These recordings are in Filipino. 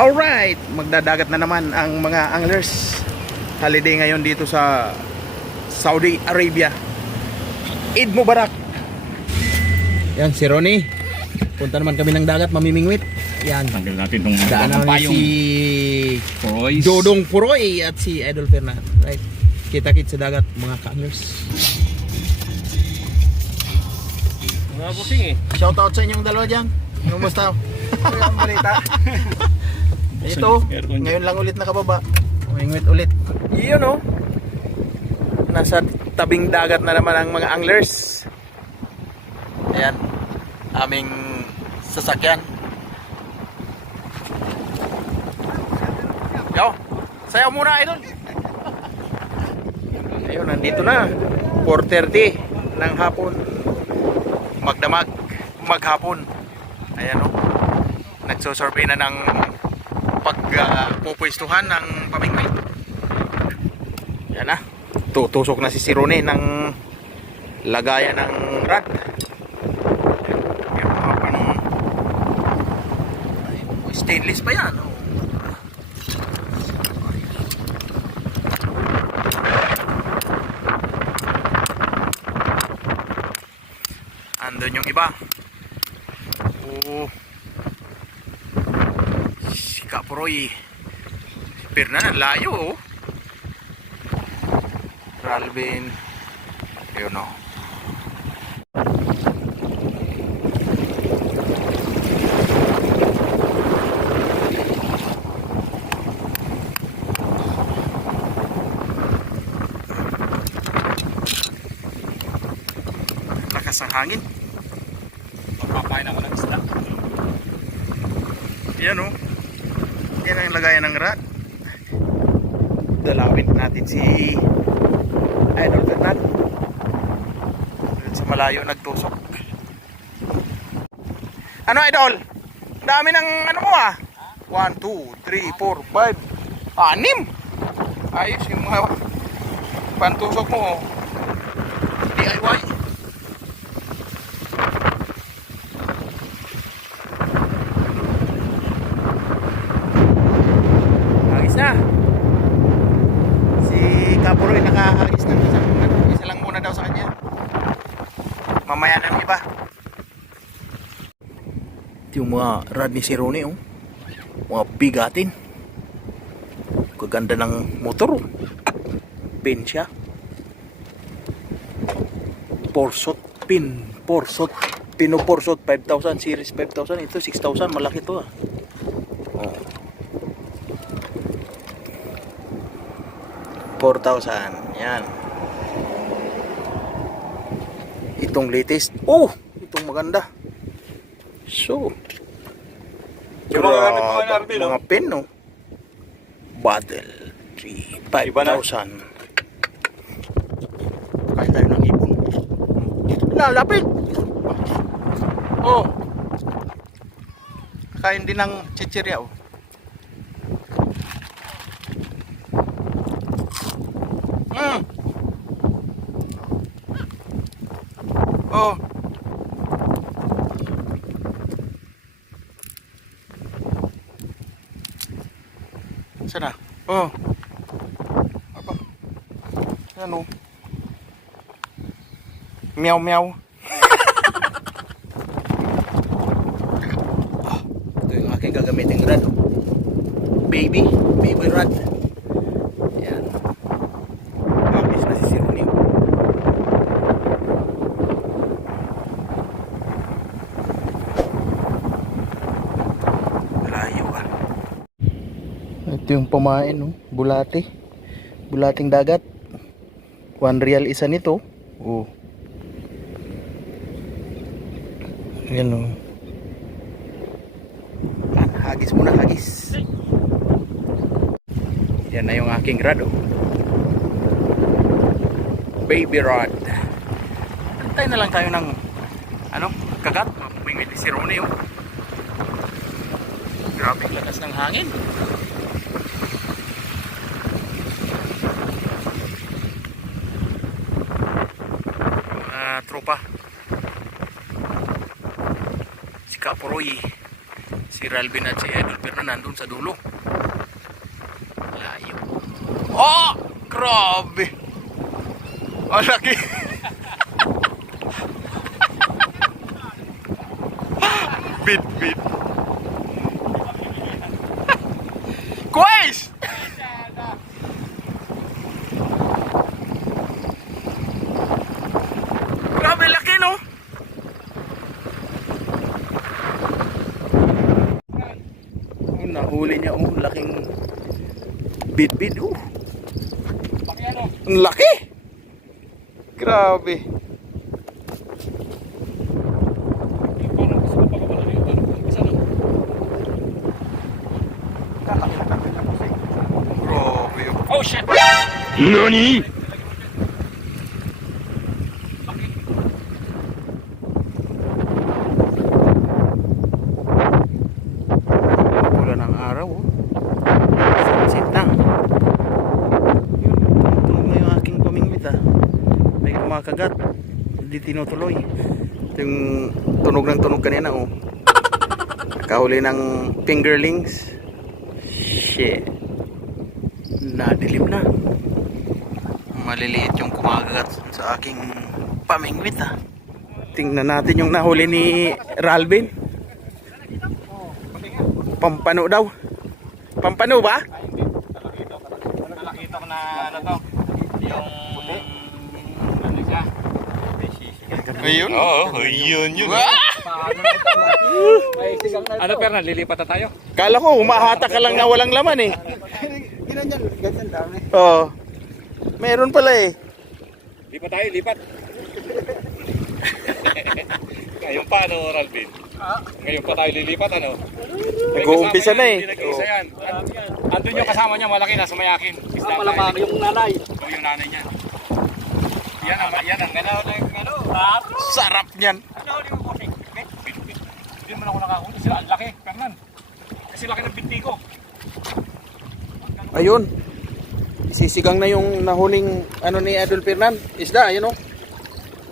Alright, magdadagat na naman ang mga anglers. Holiday ngayon dito sa Saudi Arabia. Eid Mubarak. Yan si Ronnie. Punta naman kami ng dagat, mamimingwit. Yan. Tanggal natin itong Daan namin payong si Puroy. Dodong Puroy at si Idol Fernand. Right. Kita-kit sa dagat mga ka-anglers. Mga busing eh. Shoutout sa inyong dalawa dyan. Kumusta? Ang balita. Ito, ngayon lang ulit nakababa. Umingwit ulit. Yun o. Nasa tabing dagat na naman ang mga anglers. Ayan. Aming sasakyan. Yo, sayaw muna idol. Ayun, nandito na. 4:30 ng hapon. Magdamag. Maghapon. Ayan o. Nagsusurvey na ng pagpupwestuhan ng pamingwit. Yan na. Tutusok na si Sirone ng lagayan ng rod. Yung mga pang stainless pa yan. Andun yung iba. Si Kapuroy Fernand, layo oh. Ralvin, yun o. Lakas ng hangin. Magpapain ako ng isla. Yan o. Yan ang lagayan ng rod. Dalawin natin si Idol Fernand. Sa malayo nagtusok. Ano Idol? Dami ng ano mo ah. 1, 2, 3, 4, 5 6. Ayos yung mga pantusok mo oh. DIY. Ayos na. Kapuroy nakahagis ng isang ano, isa lang muna daw sa kanya. Mamaya na ng iba. Ito yung mga rod ni Sirone oh. Mga bigatin. Kaganda ng motor oh. Pin siya. Porsot pin. Porsot. Pino Porsot 5,000. Series 5,000. Ito 6,000. Malaki to ah. Oh. 4,000. Yan. Itong latest. Oh! Itong maganda. So. Yung mga gamit mo na Arvil, mga pen, no? Battle 3. 5,000. Kaya tayo ng ibon. Lapit! Oh! Kain din ng chichirya, oh. Oh. Sana. Oh. Apa? Ano? Meow meow. Ito yung aking gagamitin rod. Baby rod. Yan. Abis na si Sirone. Ito yung pamain no, bulate. Bulating dagat. 1 real isa nito. Oh. Yan oh. Hagis muna, hagis. Yan na yung aking rod oh. Baby rod. Antay na lang tayo ng ano, kagat. Mapumingwit si Ronnie oh. Grabe ang lakas ng hangin. Tropa si Kapuroy Si Ralvin at si Idol Pernan nandun sa dulo. Layo. Oh! Grabe! Ang laki! Bit. Guys! Grabe laki, no? Nahuli niya, laking bit. Ang laki! Grabe! Grabe! Oh shit! NANI?! Pula ng araw, oh. Sunset na. Yun, tunog na yung aking pamingwit, ah. May kumakagat. Hindi tinutuloy. Ito yung tunog kanina, oh. Nakahuli ng fingerlings. Shit. Nadilim na. Maliliit yung kumakagat sa aking pamingwit, ah. Tingnan natin yung nahuli ni Ralvin. Pampano daw. Pampano ba? Nakita ko na ano to. Yung ano siya? Ayun. Oo, yun. Ano Pernan, lilipat na tayo? Kala ko humahata ka lang na walang laman, eh. Ganyan dami. Oo. Meron pala, eh. Lipat tayo, lipat. Ngayon pa ano, Ralvin? Ngayon pa tayo lilipat ano? Nag-uumpisa na, eh. Hindi nag-iisa yan. Andun yung kasama niya, malaki na, sumayakin. Malamang yung nanay. O yung nanay niya. Yan ang ano. Sarap niyan. Ano, di mo po, hindi mo na ako nakahuli. Sila, ang laki, Pernan. Kasi laki ng binti ko. Ayun. Sisigang na yung nahuling ano ni Idol Pernan. Isda, ayun, oh.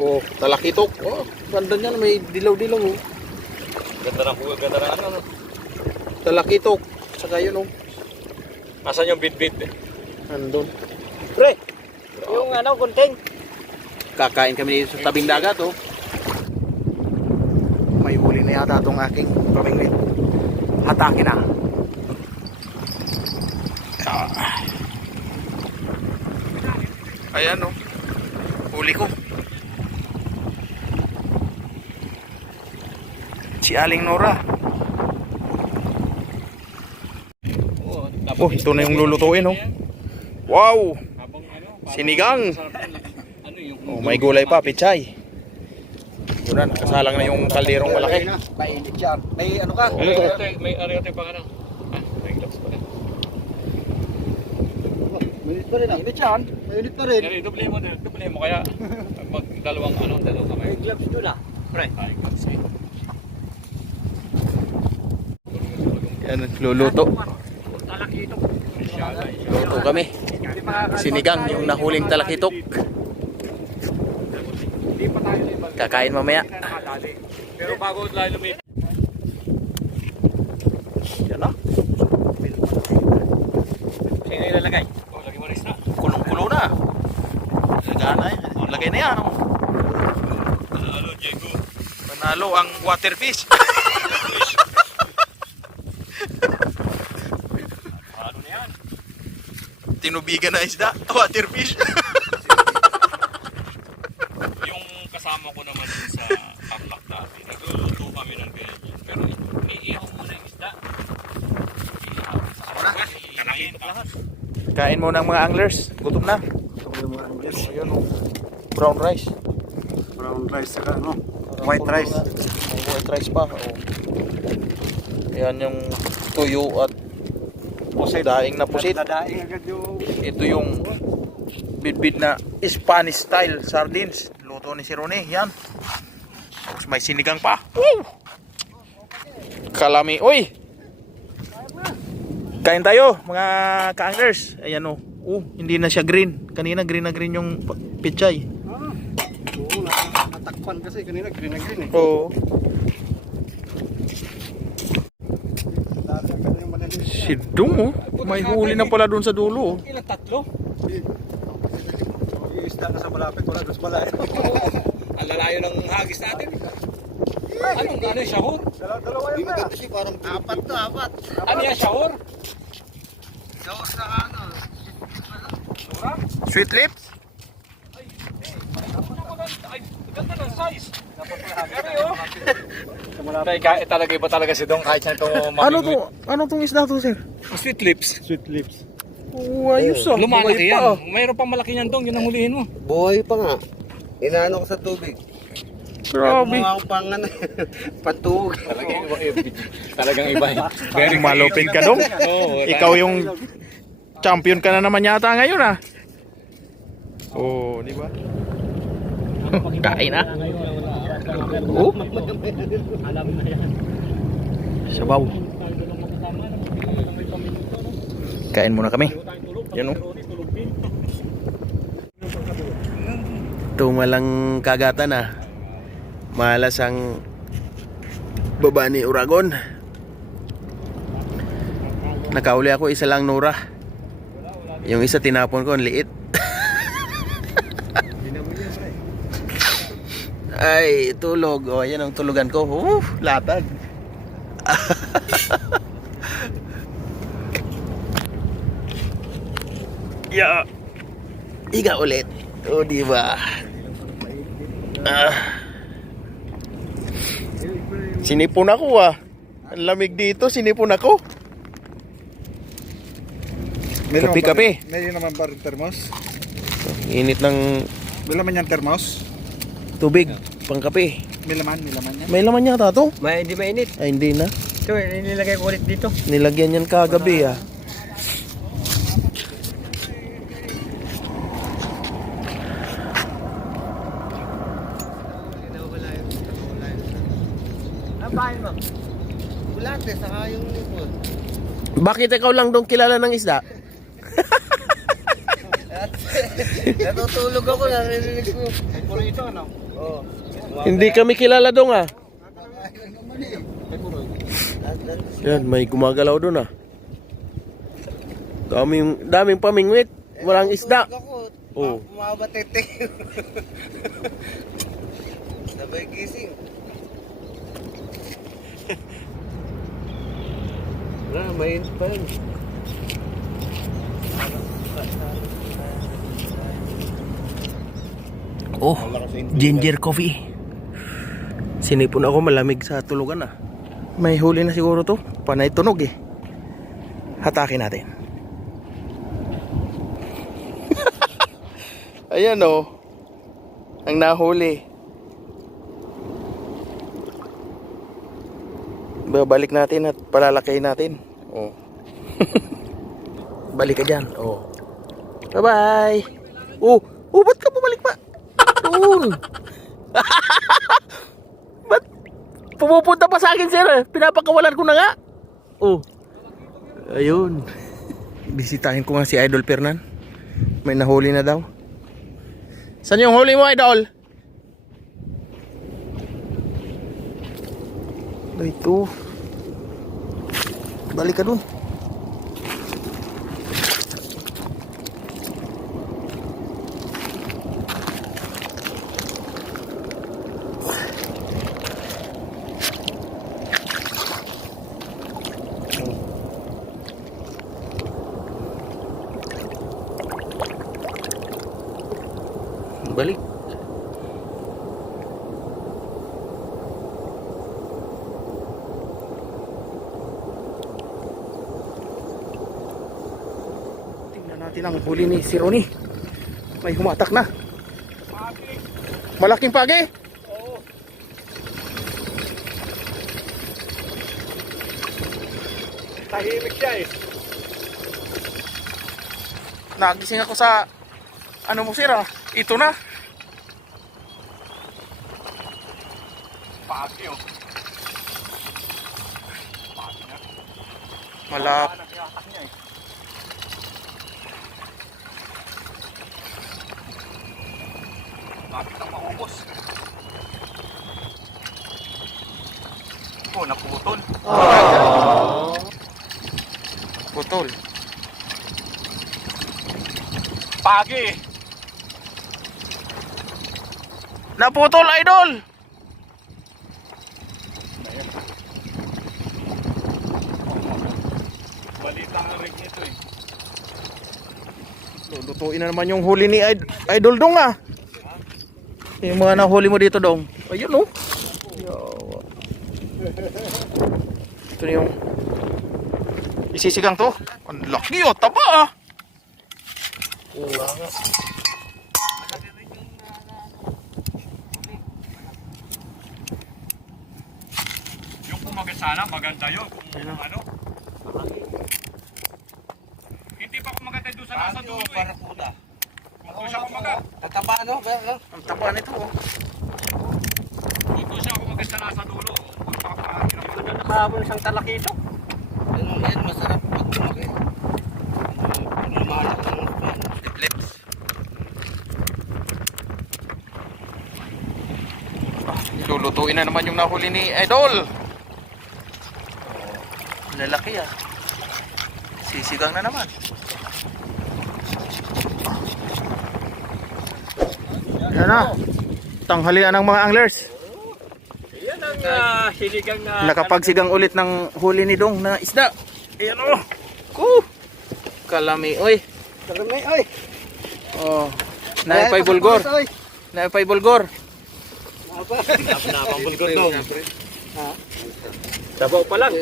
Oh, talakitok. Oh, ganda niyan, may dilaw-dilaw, oh. Ganda ng ano. Talakitok. Saka yun, oh. Asan yung bit-bit eh? Nandun. Pre, yung ano, kunting. Kakain kami dito sa tabing dagat, oh. May huli na yata itong aking pamingwit. Hatake na. Ayan, oh. Huli ko. Si Aling Nora. Oh, ito na yung lulutuin, oh. Wow! Sinigang! Oh, may gulay pa, pichay. Yun na, nakasalang na yung kalderong malaki. Mainit yan. May ano ka? May ariote pa ka na. May gloves pa rin. Mainit pa rin ah. Mainit yan. Mainit pa rin. Doble mo kaya. Mag dalawang kamay. May gloves doon ah. Pre. Ay, gloves eh. Yan, luluto. Talakitok. Luto kami. Sinigang, yung nahuling talakitok. Hindi pa tayo lipat. Kakain mamaya. Pero bago tayo lumipat. Yan na. Sino ilalagay? O, lagi mo rin na. Kulong-kulo na. Lagana yan. Lagay na yan, oh. Panalo, Diego. Panalo ang waterfish. Ano na yan? Tinubigan na isda. Waterfish. Yung kasama ko naman dun sa Aplak dati, nagluluto kami ng ganyan. Pero iihaw mo na yung isda. Iihaw. Kanahin lahat. Kain mo ng mga anglers. Gutom na. Ayun, oh. Brown rice. Brown rice saka ano? White rice. May white rice pa. Oh. Yan yung tuyo at pusit. Daing na pusit. Dadaing agad yung... Ito yung bidbid na Spanish style sardines. Luto ni si Rone. Yan. Tapos may sinigang pa. Woo! Kalami. Uy! Kain tayo mga ka-anglers. Ayan, oh. Hindi na siya green. Kanina green na green yung pichay. Oo, natakpan kasi kanina green na green eh. Oo. Si Dong, oh. May huli na pala doon sa dulo, oh. Ilang tatlo? Yung isda na sa malapit, wala doon sa malayo. Ang lalayo ng hagis natin. Anong ano, shahor? Dalawa yun na. Ano yan, shahor? Sweet lips? Ay, ganda ng size. Pero talaga iba talaga si Dong kahit saan itong Ano tong isda to, sir? Sweet lips. Sweet lips. Oh, ayos ah. Lumalaki Buhay pa, yan. ah. Mayroon pang malaki yan, Dong. Yun ang hulihin mo. Buhay pa nga. Inaano ko sa tubig. Grabe. Mga akong pangan pantug. Talagang iba. Very Malupit ka, Dong. Oo. Ikaw yung champion ka na naman yata ngayon, ah. Oh, di ba? Kain na. Oh. Sabaw. Kain muna kami. Yan, oh. Tumalang kagatan, ah. Malas ang baba ni Uragon. Nakauli ako isa lang, Nora. Yung isa tinapon ko, ang liit. Ay, tulog. O, yan ang tulugan ko. Latag. Yeah. Iga ulit. O, diba? Sinipon ako, ah. Ang lamig dito, sinipon ako. Kape. Meron naman ba termos? Init ng May laman yung termos? tubig, pangkape. May laman yan. May laman yata to. Hindi mainit. Ay, hindi na. Ito, nilagay ko ulit dito. Nilagyan yan kagabi, ah. Nabahin mo. Bulate, saka yung lipot. Bakit ikaw lang dong kilala ng isda? Natutulog ako, narinig ko. Puro ito ano? Oo. Hindi kami kilala dong, ah. Yan, may gumagalaw doon, ah. Daming pamingwit. Walang isda. Ako, Oh. mabatete. Sabay gising. Wala, mainit pa yun. Oh, ginger coffee. Sinipon ako, malamig sa tulugan, ah. May huli na siguro to. Panay tunog, eh. Hatakin natin. Ayan, oh. Ang nahuli. Babalik natin at palalakihin natin. Oh. Balik ka dyan. Oh. Bye-bye. Oh, ba't ka bumalik pa? Doon. Ba't pumupunta pa sa akin, sir? Pinapakawalan ko na nga. Oh. Ayun. Bisitahin ko nga si Idol Fernan. May nahuli na daw. Saan yung huli mo, Idol? Ito. Balik ka dun. Balik. Tingnan natin ang huli ni si Ronnie. May humatak na. Malaking pagi. Oo. Tahimik siya eh. Nagising ako sa ano mo, sir, ah? Ito na. Pagi oh. Malap. Nagyatak niya eh. Lapit ang maubos. Oh, naputol. Putol. Pagi. Naputol, idol. Balita ang rig nito eh. Lutuin na naman yung huli ni Idol Dong ah. Yung mga nahuli mo dito Dong. Ayun oh. Yawa. Ito na yung isisigang to. Ang laki oh, taba ah. Yung kumagat sana, maganda yun. Kung ano. Hindi pa kumagat doon sa nasa dulo eh. Kung doon siya kumagat. Tataba no? Ang taba nito oh. Kung doon siya kumagat sa nasa dulo. Kung pakapahagi naman. Nakahabol isang talakito. Yan, masarap pag lumaki. Lumalak ng Lips. Lulutuin na naman yung nahuli ni Idol. Lalaki ah. Sisigang na naman. Yan na. Tanghalian ng mga anglers. Yan ang siligang na... Nakapagsigang ulit ng huli ni Dong na isda. Ayan o. Kalami. Oy. Karami, oy. Oh. Naipay bulgor. Naipay bulgor. Napambulgod doon. Sabaw pa lang.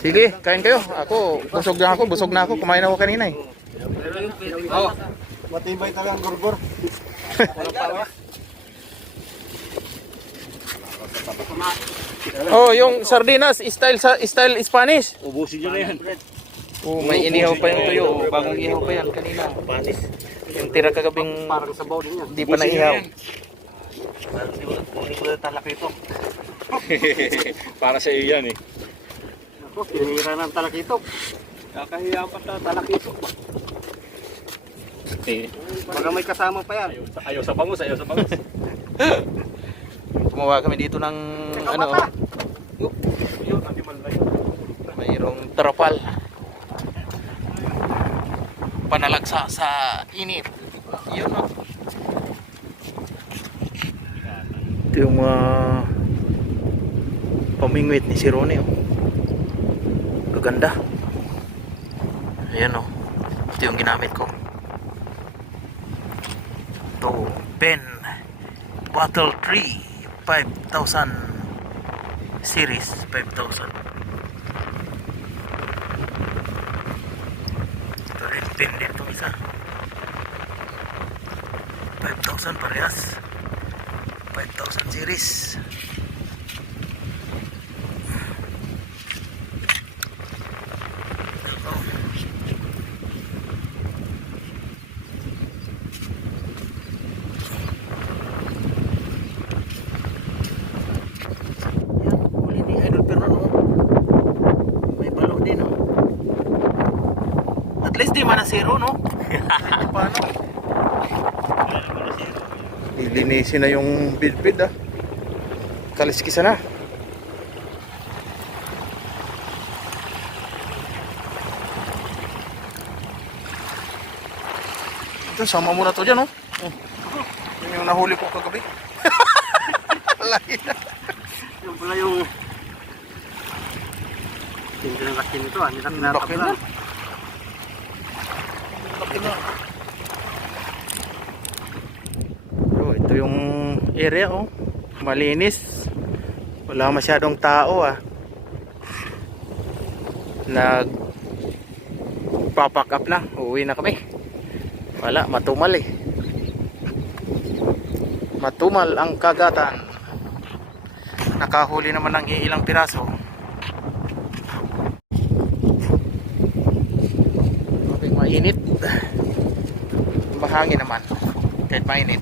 Sige, kain kayo. Ako, busog na ako. Kumain ako kanina eh. Oh. Matibay talaga ang gorbor. Oh, yung sardinas, style Spanish. Ubusin nyo na yan. Oh, may inihaw pa yung tuyo. Bagong ihaw pa yan kanina. Yung tira kagabing Parang sabaw din yan. di pa naihaw. Hindi ko talakito. Para sa iyo yan eh. Ako, pinira ng talakito. Kakahiya pa sa talakito. Baka may kasama pa yan. Ayaw sa bangus, ayaw sa bangus. Gumawa kami dito ng ano, Yun, hindi man lang. mayroong trapal. Panalagsa sa init. Yun o. Ito yung mga pamingwit ni si Ronnie oh. Gaganda. Ayan oh. Ito yung ginamit ko. Ito, Ben Battle Tree 5,000 series 5,000. Ito rin pin din itong isa. 5,000 parehas. 5,000 series. At least di man na zero, no? Paano? Lilinisin na yung bidbid, ah. Kaliskisa na. Ito, sama mo na to dyan, no? Yun yung nahuli ko kagabi. Lagi na. Yung pala yung... Hindi ng laki nito, hindi na Laki na. tinatablan. Laki na. So, ito yung area, oh. Malinis. Wala masyadong tao, ah. Nag-pack up na. Uuwi na kami. Wala, matumal eh. Matumal ang kagatan. Nakahuli naman ng ilang piraso. Mainit. Mahangin naman kahit mainit.